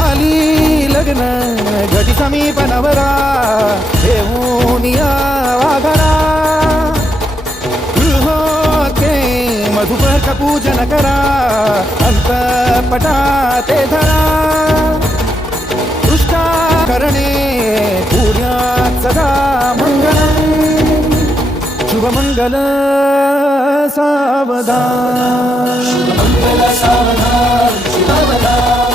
आली लग्न घटी समीप नवरा येऊन या वाघरा गृहोते मधुपर्क पूजन करा अंतपटा ते धरा दृष्टा करणे पूर्यात सदा मंगलम शुभमंगल सावधान मंगल सावधान सावधान